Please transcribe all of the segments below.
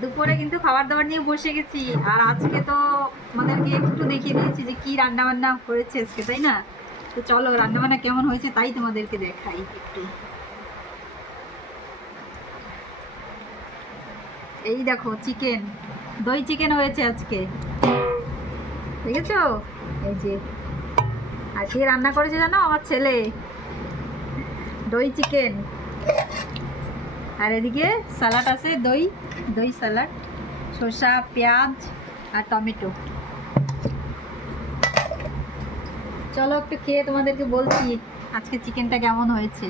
দুপুরে কিন্তু খাবার দাবার নিয়ে বসে গেছি। আর আজকে তো আমাদেরকে একটু দেখিয়ে দিয়েছি যে কি রান্না বান্না হয়েছে আজকে, তাই না? তো চলো রান্না বান্না কেমন হয়েছে তাই তোমাদেরকে দেখাই একটু। এই দেখো চিকেন, দই চিকেন হয়েছে আজকে, দেখেছো? এই যে, আর কে রান্না করেছে জানো? আমার ছেলে। দই চিকেন, আর এদিকে স্যালাড আছে, দই দই স্যালাড, শসা, পেঁয়াজ আর টমেটো। চলো একটু খেয়ে তোমাদেরকে বলছি আজকে চিকেনটা কেমন হয়েছে।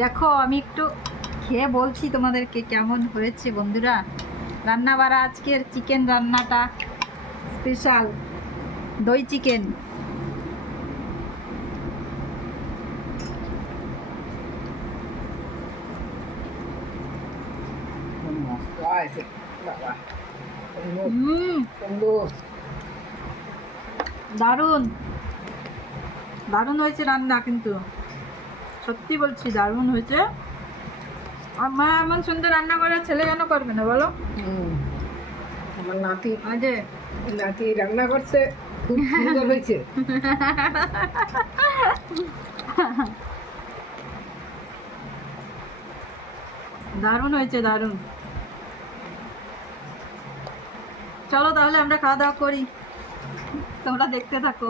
দেখো আমি একটু খেয়ে বলছি তোমাদেরকে কেমন হয়েছে বন্ধুরা। রান্না বাড়া আজকের চিকেন রান্নাটা স্পেশাল, দই চিকেন। দারুণ দারুণ হয়েছে রান্না, কিন্তু সত্যি বলছি দারুণ হয়েছে। আর মা এমন সুন্দর রান্না করে, ছেলে কেন করবে না বলো? আমার নাতি আজে নাতি রান্না করছে, খুব সুন্দর হয়েছে। দারুণ হয়েছে, দারুণ। চলো তাহলে আমরা খাওয়া দাওয়া করি, তোমরা দেখতে থাকো।